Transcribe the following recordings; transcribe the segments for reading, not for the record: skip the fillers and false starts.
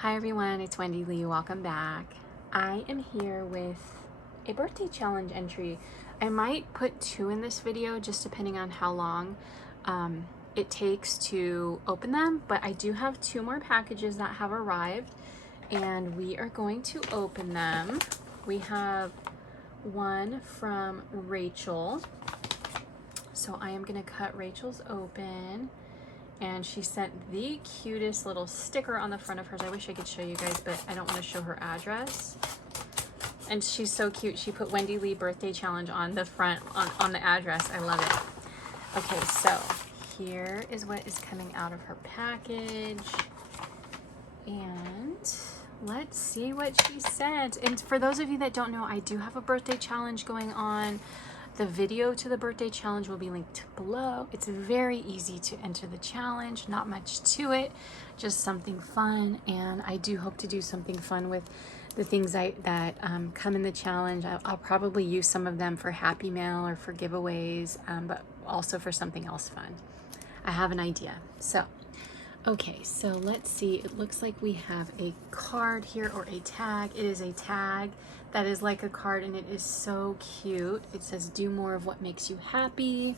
Hi everyone, it's Wendy Lee. Welcome back. I am here with a birthday challenge entry. I might put 2 in this video just depending on how long it takes to open them, but I do have 2 more packages that have arrived and we are going to open them. We have one from Rachel. So I am going to cut Rachel's open. And she sent the cutest little sticker on the front of hers. I wish I could show you guys, but I don't want to show her address. And she's so cute. She put Wendy Lee birthday challenge on the front, on the address. I love it. Okay, so here is what is coming out of her package. And let's see what she sent. And for those of you that don't know, I do have a birthday challenge going on. The video to the birthday challenge will be linked below. It's very easy to enter the challenge, not much to it, just something fun. And I do hope to do something fun with the things that come in the challenge. I'll probably use some of them for Happy Mail or for giveaways, but also for something else fun. I have an idea. So, okay, so let's see. It looks like we have a card here or a tag. It is a tag that is like a card and it is so cute. It says, "Do more of what makes you happy."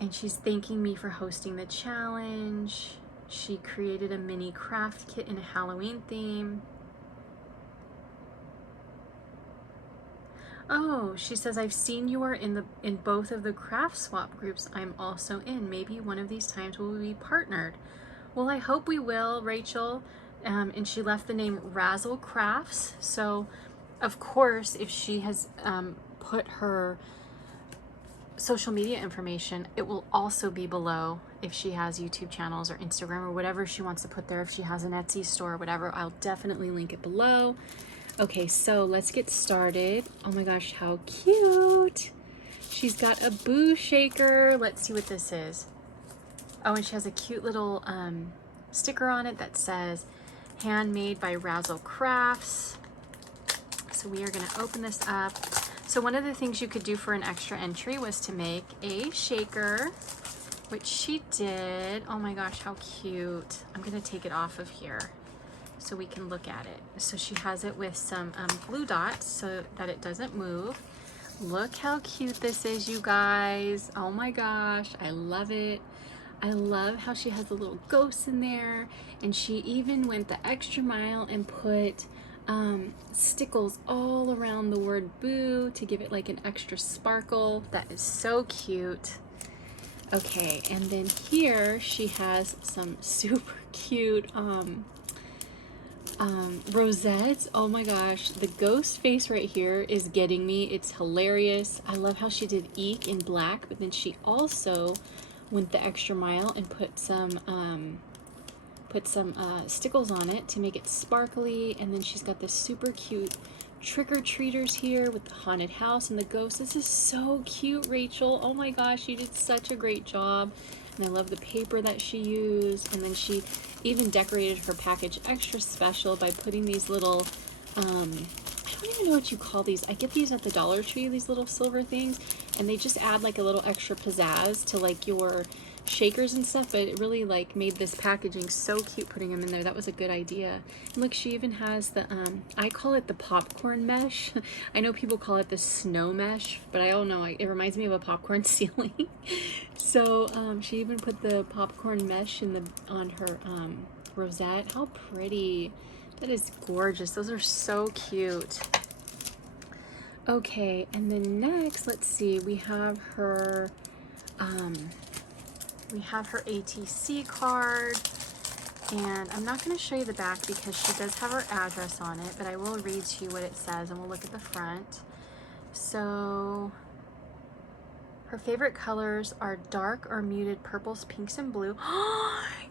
And she's thanking me for hosting the challenge. She created a mini craft kit in a Halloween theme. Oh, she says, "I've seen you are in both of the craft swap groups I'm also in. Maybe one of these times we'll be partnered." Well, I hope we will, Rachel. And she left the name Razzle Crafts. So, of course, if she has put her social media information, it will also be below. If she has YouTube channels or Instagram or whatever she wants to put there, if she has an Etsy store or whatever, I'll definitely link it below. Okay, so let's get started. Oh my gosh, how cute. She's got a boo shaker. Let's see what this is. Oh, and she has a cute little sticker on it that says, "Handmade by Razzle Crafts." So we are going to open this up. So one of the things you could do for an extra entry was to make a shaker, which she did. Oh my gosh, how cute. I'm going to take it off of here so we can look at it. So she has it with some glue dots so that it doesn't move. Look how cute this is, you guys. Oh my gosh, I love it. I love how she has the little ghosts in there, and she even went the extra mile and put stickles all around the word boo to give it like an extra sparkle. That is so cute. Okay, and then here she has some super cute rosettes. Oh my gosh, the ghost face right here is getting me. It's hilarious. I love how she did eek in black, but then she also went the extra mile and put some stickles on it to make it sparkly. And then she's got this super cute trick-or-treaters here with the haunted house and the ghost. This is so cute, Rachel. Oh my gosh, you did such a great job. And I love the paper that she used. And then she even decorated her package extra special by putting these little I don't even know what you call these. I get these at the Dollar Tree, these little silver things, and they just add like a little extra pizzazz to like your shakers and stuff, but it really like made this packaging so cute putting them in there. That was a good idea. And look, she even has the I call it the popcorn mesh. I know people call it the snow mesh, but I don't know, it reminds me of a popcorn ceiling. So she even put the popcorn mesh on her rosette. How pretty. That is gorgeous. Those are so cute. Okay, and then next, let's see, we have her ATC card, and I'm not going to show you the back because she does have her address on it, but I will read to you what it says and we'll look at the front. So her favorite colors are dark or muted purples, pinks, and blue.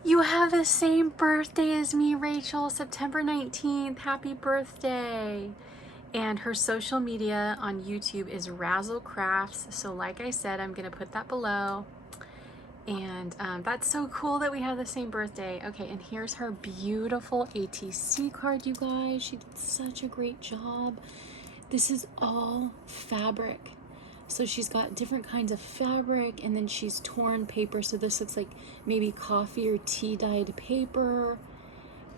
You have the same birthday as me, Rachel, September 19th. Happy birthday. And her social media on YouTube is Razzle Crafts. So like I said, I'm going to put that below. And that's so cool that we have the same birthday. Okay, and here's her beautiful ATC card, you guys. She did such a great job. This is all fabric. So she's got different kinds of fabric, and then she's torn paper. So this looks like maybe coffee or tea dyed paper.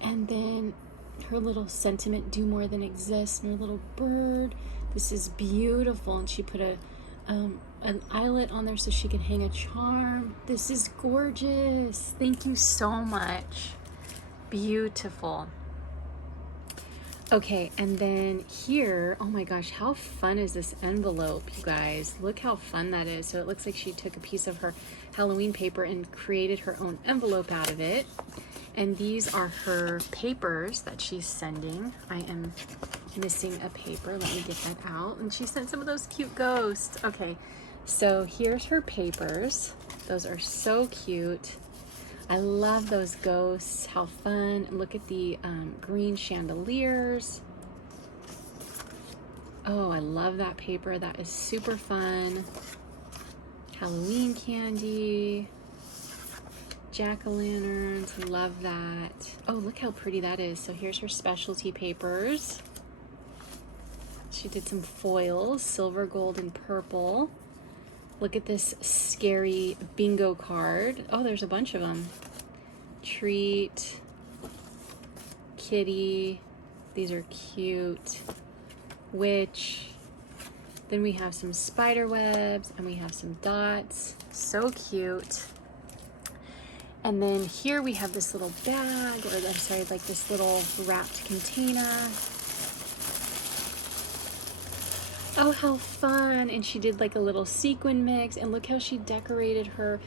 And then her little sentiment, do more than exist, and her little bird. This is beautiful. And she put an eyelet on there so she could hang a charm. This is gorgeous. Thank you so much. Beautiful. Okay, and then here, oh my gosh, how fun is this envelope, you guys? Look how fun that is. So it looks like she took a piece of her Halloween paper and created her own envelope out of it. And these are her papers that she's sending. I am missing a paper. Let me get that out. And she sent some of those cute ghosts. Okay, so here's her papers. Those are so cute. I love those ghosts. How fun. And look at the green chandeliers. Oh, I love that paper. That is super fun. Halloween candy. Jack-o'-lanterns. Love that. Oh, look how pretty that is. So here's her specialty papers. She did some foils, silver, gold, and purple. Look at this scary bingo card. Oh, there's a bunch of them. Treat, kitty, these are cute. Witch. Then we have some spider webs and we have some dots. So cute. And then here we have this little bag, or I'm sorry, like this little wrapped container. Oh, how fun. And she did like a little sequin mix, and look how she decorated her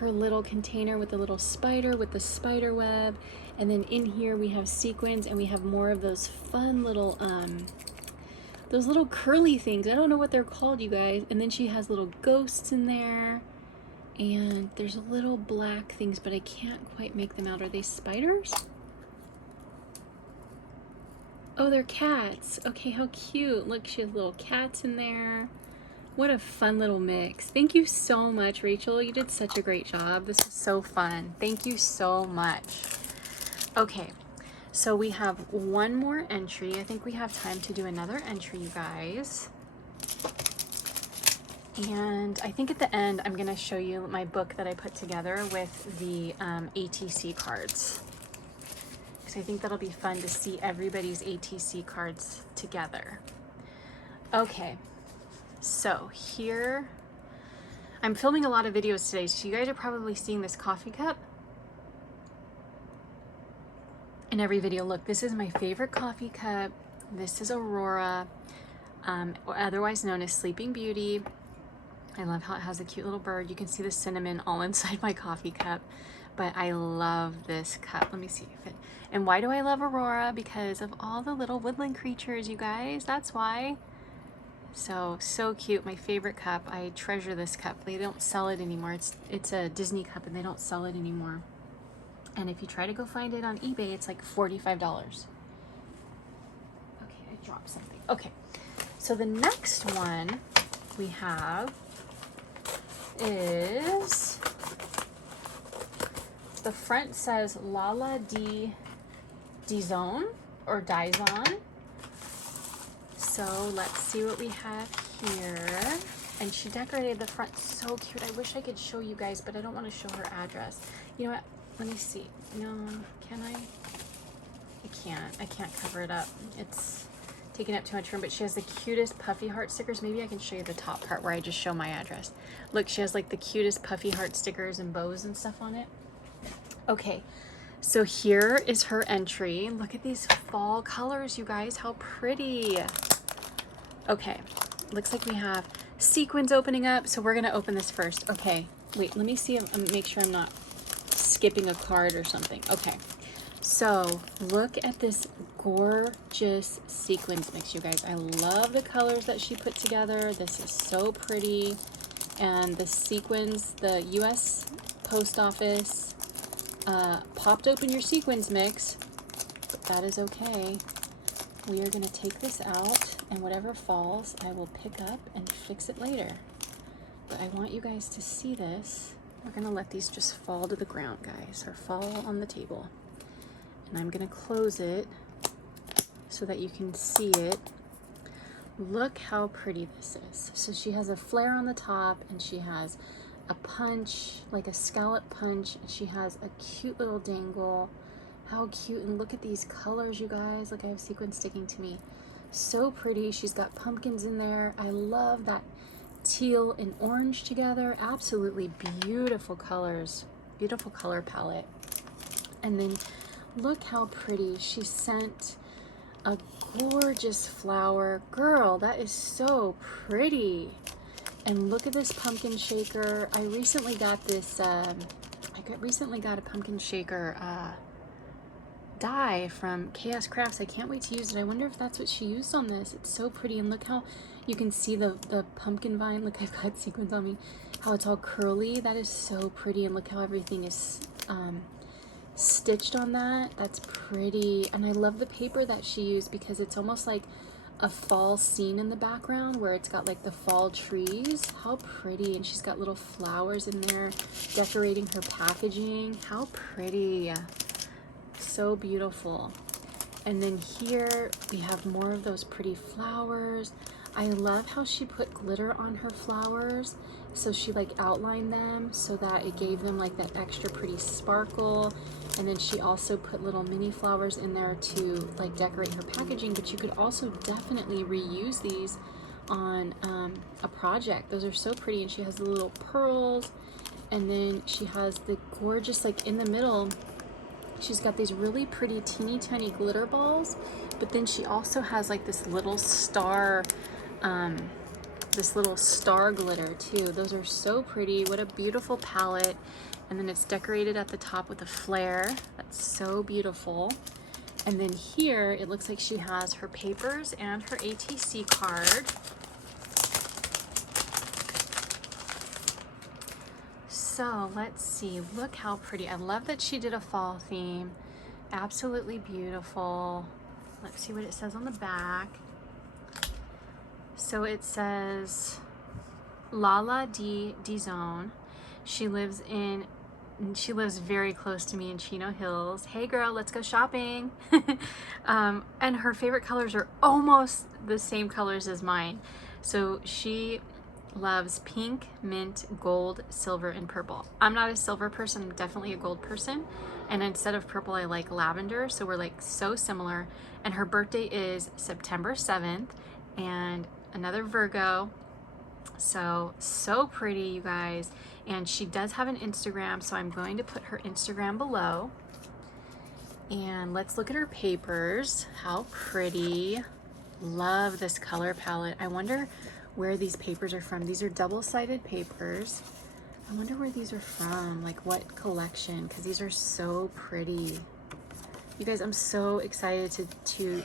little container with the little spider with the spider web. And then in here we have sequins, and we have more of those fun little those little curly things. I don't know what they're called, you guys. And then she has little ghosts in there, and there's little black things, but I can't quite make them out. Are they spiders? Oh, they're cats. Okay, how cute. Look, she has little cats in there. What a fun little mix. Thank you so much, Rachel. You did such a great job. This is so fun. Thank you so much. Okay, so we have one more entry. I think we have time to do another entry, you guys. And I think at the end, I'm gonna show you my book that I put together with the ATC cards. I think that'll be fun to see everybody's ATC cards together. Okay, so here, I'm filming a lot of videos today, so you guys are probably seeing this coffee cup in every video. Look, this is my favorite coffee cup. This is Aurora, otherwise known as Sleeping Beauty. I love how it has a cute little bird. You can see the cinnamon all inside my coffee cup. But I love this cup. Let me see if it, and why do I love Aurora? Because of all the little woodland creatures, you guys, that's why. So cute, my favorite cup. I treasure this cup. They don't sell it anymore. It's a Disney cup and they don't sell it anymore. And if you try to go find it on eBay, it's like $45. Okay, I dropped something. Okay, so the next one we have is, the front says Lala Dizon or Dizon. So let's see what we have here. And she decorated the front so cute. I wish I could show you guys, but I don't want to show her address. You know what? Let me see. No, can I? I can't cover it up. It's taking up too much room, but she has the cutest puffy heart stickers. Maybe I can show you the top part where I just show my address. Look, she has like the cutest puffy heart stickers and bows and stuff on it. Okay, so here is her entry. Look at these fall colors, you guys, how pretty. Okay, looks like we have sequins opening up, so we're gonna open this first. Okay, wait, let me see, make sure I'm not skipping a card or something. Okay, so look at this gorgeous sequins mix, you guys. I love the colors that she put together. This is so pretty. And the sequins, the US Post Office popped open your sequins mix, but that is okay. We are going to take this out, and whatever falls, I will pick up and fix it later. But I want you guys to see this. We're going to let these just fall to the ground, guys, or fall on the table. And I'm going to close it so that you can see it. Look how pretty this is. So she has a flare on the top, and she has a punch, like a scallop punch. She has a cute little dangle, How cute. And look at these colors, you guys. Look, I have sequins sticking to me. So pretty. She's got pumpkins in there. I love that teal and orange together. Absolutely beautiful colors. Beautiful color palette. And then look how pretty. She sent a gorgeous flower. Girl, that is so pretty. And look at this pumpkin shaker. I recently got this, recently got a pumpkin shaker die from Chaos Crafts. I can't wait to use it. I wonder if that's what she used on this. It's so pretty. And look how you can see the pumpkin vine. Look, I've got sequins on me. How it's all curly. That is so pretty. And look how everything is stitched on that. That's pretty. And I love the paper that she used because it's almost like a fall scene in the background where it's got like the fall trees. How pretty. And she's got little flowers in there decorating her packaging. How pretty. So beautiful. And then here we have more of those pretty flowers. I love how she put glitter on her flowers. So she like outlined them so that it gave them like that extra pretty sparkle. And then she also put little mini flowers in there to like decorate her packaging, but you could also definitely reuse these on a project. Those are so pretty. And she has the little pearls, and then she has the gorgeous, like in the middle, she's got these really pretty teeny tiny glitter balls, but then she also has like this little star glitter too. Those are so pretty. What a beautiful palette. And then it's decorated at the top with a flare. That's so beautiful. And then here it looks like she has her papers and her ATC card. So let's see, look how pretty. I love that she did a fall theme. Absolutely beautiful. Let's see what it says on the back. So it says Lala D Zone. She lives very close to me in Chino Hills. Hey girl, let's go shopping. And her favorite colors are almost the same colors as mine. So she loves pink, mint, gold, silver, and purple. I'm not a silver person, I'm definitely a gold person. And instead of purple, I like lavender. So we're like so similar. And her birthday is September 7th, and another Virgo. So pretty, you guys. And she does have an Instagram, so I'm going to put her Instagram below. And let's look at her papers. How pretty. Love this color palette. I wonder where these papers are from. These are double-sided papers. I wonder where these are from, like what collection, because these are so pretty. You guys, I'm so excited to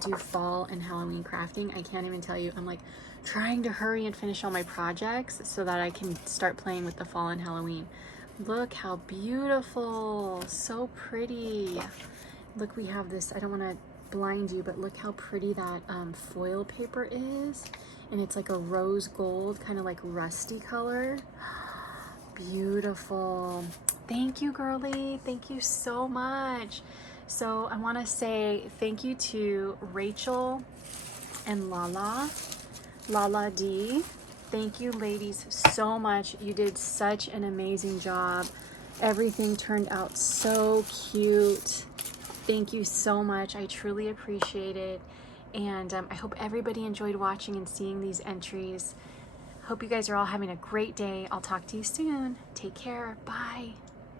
do fall and Halloween crafting. I can't even tell you. I'm like trying to hurry and finish all my projects so that I can start playing with the fall and Halloween. Look how beautiful. So pretty. Look, we have this, I don't want to blind you, but look how pretty that foil paper is. And it's like a rose gold, kind of like rusty color. Beautiful. Thank you, girly. Thank you so much. So I want to say thank you to Rachel and Lala D. Thank you, ladies, so much. You did such an amazing job. Everything turned out so cute. Thank you so much. I truly appreciate it. And I hope everybody enjoyed watching and seeing these entries. Hope you guys are all having a great day. I'll talk to you soon. Take care. Bye.